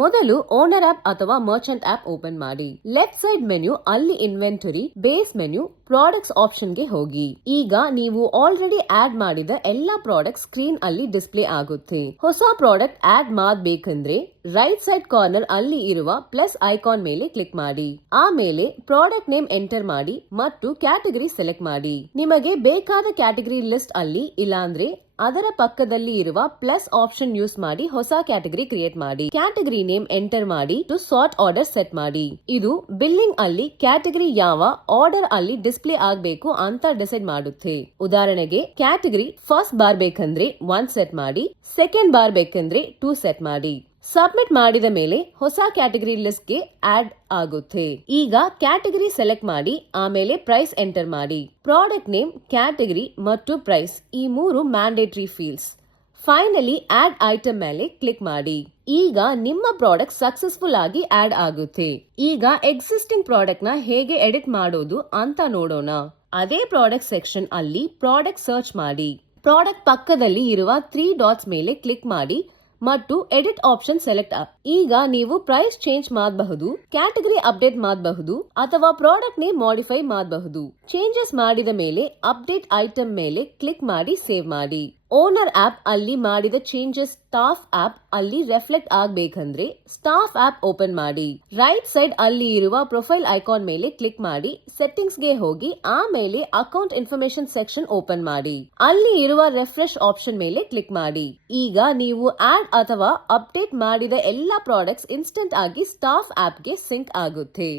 ಮೊದಲು owner app ಅಥವಾ Merchant app open ಮಾಡಿ. ಲೆಫ್ಟ್ ಸೈಡ್ ಮೆನ್ಯೂ ಅಲ್ಲಿ inventory, base menu, products option ಗೆ ಹೋಗಿ. ಈಗ ನೀವು ಆಲ್ರೆಡಿ ಆಡ್ ಮಾಡಿದ ಎಲ್ಲಾ ಪ್ರಾಡಕ್ಟ್ ಸ್ಕ್ರೀನ್ ಅಲ್ಲಿ ಡಿಸ್ಪ್ಲೇ ಆಗುತ್ತೆ. ಹೊಸ ಪ್ರಾಡಕ್ಟ್ ಆಡ್ ಮಾಡಬೇಕಂದ್ರೆ ರೈಟ್ ಸೈಡ್ ಕಾರ್ನರ್ ಅಲ್ಲಿ ಇರುವ ಪ್ಲಸ್ ಐಕಾನ್ ಮೇಲೆ ಕ್ಲಿಕ್ ಮಾಡಿ. ಆಮೇಲೆ ಪ್ರಾಡಕ್ಟ್ ನೇಮ್ ಎಂಟರ್ ಮಾಡಿ ಮತ್ತು ಕ್ಯಾಟಗರಿ ಸೆಲೆಕ್ಟ್ ಮಾಡಿ. ನಿಮಗೆ ಬೇಕಾದ ಕ್ಯಾಟಗರಿ ಲಿಸ್ಟ್ ಅಲ್ಲಿ ಇಲ್ಲಾಂದ್ರೆ ಅದರ ಪಕ್ಕದಲ್ಲಿ ಇರುವ ಪ್ಲಸ್ ಆಪ್ಷನ್ ಯೂಸ್ ಮಾಡಿ ಹೊಸ ಕ್ಯಾಟಗರಿ ಕ್ರಿಯೇಟ್ ಮಾಡಿ. ಕ್ಯಾಟಗರಿ ನೇಮ್ ಎಂಟರ್ ಮಾಡಿ ಟು ಸಾರ್ಟ್ ಆರ್ಡರ್ ಸೆಟ್ ಮಾಡಿ. ಇದು ಬಿಲ್ಲಿಂಗ್ ಅಲ್ಲಿ ಕ್ಯಾಟಗರಿ ಯಾವ ಆರ್ಡರ್ ಅಲ್ಲಿ ಡಿಸ್ಪ್ಲೇ ಆಗಬೇಕು ಅಂತ ಡಿಸೈಡ್ ಮಾಡುತ್ತೆ. ಉದಾಹರಣೆಗೆ ಕ್ಯಾಟಗರಿ ಫಸ್ಟ್ ಬಾರ್ ಬೇಕಂದ್ರೆ 1 ಸೆಟ್ ಮಾಡಿ, ಸೆಕೆಂಡ್ ಬಾರ್ ಬೇಕಂದ್ರೆ 2 ಸೆಟ್ ಮಾಡಿ. ಸಬ್ಮಿಟ್ ಮಾಡಿದ ಮೇಲೆ ಹೊಸ ಕ್ಯಾಟಗರಿ ಲಿಸ್ಟ್ ಗೆ ಆಡ್ ಆಗುತ್ತೆ. ಈಗ ಕ್ಯಾಟಗರಿ ಸೆಲೆಕ್ಟ್ ಮಾಡಿ ಆಮೇಲೆ ಪ್ರೈಸ್ ಎಂಟರ್ ಮಾಡಿ. ಪ್ರಾಡಕ್ಟ್ ನೇಮ್, ಕ್ಯಾಟಗರಿ ಮತ್ತು ಪ್ರೈಸ್ ಈ 3 mandatory fields. Finally add item ಮೇಲೆ ಕ್ಲಿಕ್ ಮಾಡಿ. ಈಗ ನಿಮ್ಮ ಪ್ರಾಡಕ್ಟ್ ಸಕ್ಸಸ್ಫುಲ್ ಆಗಿ ಆಡ್ ಆಗುತ್ತೆ. ಈಗ ಎಕ್ಸಿಸ್ಟಿಂಗ್ ಪ್ರಾಡಕ್ಟ್ ನ ಹೇಗೆ ಎಡಿಟ್ ಮಾಡೋದು ಅಂತ ನೋಡೋಣ. ಅದೇ ಪ್ರಾಡಕ್ಟ್ ಸೆಕ್ಷನ್ ಅಲ್ಲಿ ಪ್ರಾಡಕ್ಟ್ ಸರ್ಚ್ ಮಾಡಿ. ಪ್ರಾಡಕ್ಟ್ ಪಕ್ಕದಲ್ಲಿ ಇರುವ 3 ಡಾಟ್ಸ್ ಮೇಲೆ ಕ್ಲಿಕ್ ಮಾಡಿ ಮತ್ತು ಎಡಿಟ್ ಆಪ್ಷನ್ ಸೆಲೆಕ್ಟ್. ಈಗ ನೀವು ಪ್ರೈಸ್ ಚೇಂಜ್ ಮಾಡಬಹುದು, ಕ್ಯಾಟಗರಿ ಅಪ್ಡೇಟ್ ಮಾಡಬಹುದು ಅಥವಾ ಪ್ರಾಡಕ್ಟ್ ನೇಮ್ ಮಾಡಿಫೈ ಮಾಡಬಹುದು. ಚೇಂಜಸ್ ಮಾಡಿದ ಮೇಲೆ ಅಪ್ಡೇಟ್ ಐಟಮ್ ಮೇಲೆ ಕ್ಲಿಕ್ ಮಾಡಿ ಸೇವ್ ಮಾಡಿ. ಓನರ್ ಆಪ್ ಅಲ್ಲಿ ಮಾಡಿದ ಚೇಂಜಸ್ ಸ್ಟಾಫ್ ಆಪ್ ಅಲ್ಲಿ ರಿಫ್ಲೆಕ್ಟ್ ಆಗಬೇಕಂದ್ರೆ ಸ್ಟಾಫ್ ಆಪ್ ಓಪನ್ ಮಾಡಿ. ರೈಟ್ ಸೈಡ್ ಅಲ್ಲಿ ಇರುವ ಪ್ರೊಫೈಲ್ ಐಕಾನ್ ಮೇಲೆ ಕ್ಲಿಕ್ ಮಾಡಿ ಸೆಟ್ಟಿಂಗ್ಸ್ ಗೆ ಹೋಗಿ ಆಮೇಲೆ ಅಕೌಂಟ್ ಇನ್ಫಾರ್ಮೇಶನ್ ಸೆಕ್ಷನ್ ಓಪನ್ ಮಾಡಿ. ಅಲ್ಲಿ ಇರುವ ರಿಫ್ರೆಶ್ ಆಪ್ಷನ್ ಮೇಲೆ ಕ್ಲಿಕ್ ಮಾಡಿ. ಈಗ ನೀವು ಆಡ್ ಅಥವಾ ಅಪ್ಡೇಟ್ ಮಾಡಿದ ಎಲ್ಲಾ ಪ್ರಾಡಕ್ಟ್ಸ್ ಇನ್ಸ್ಟೆಂಟ್ ಆಗಿ ಸ್ಟಾಫ್ ಆಪ್ ಗೆ ಸಿಂಕ್ ಆಗುತ್ತೆ.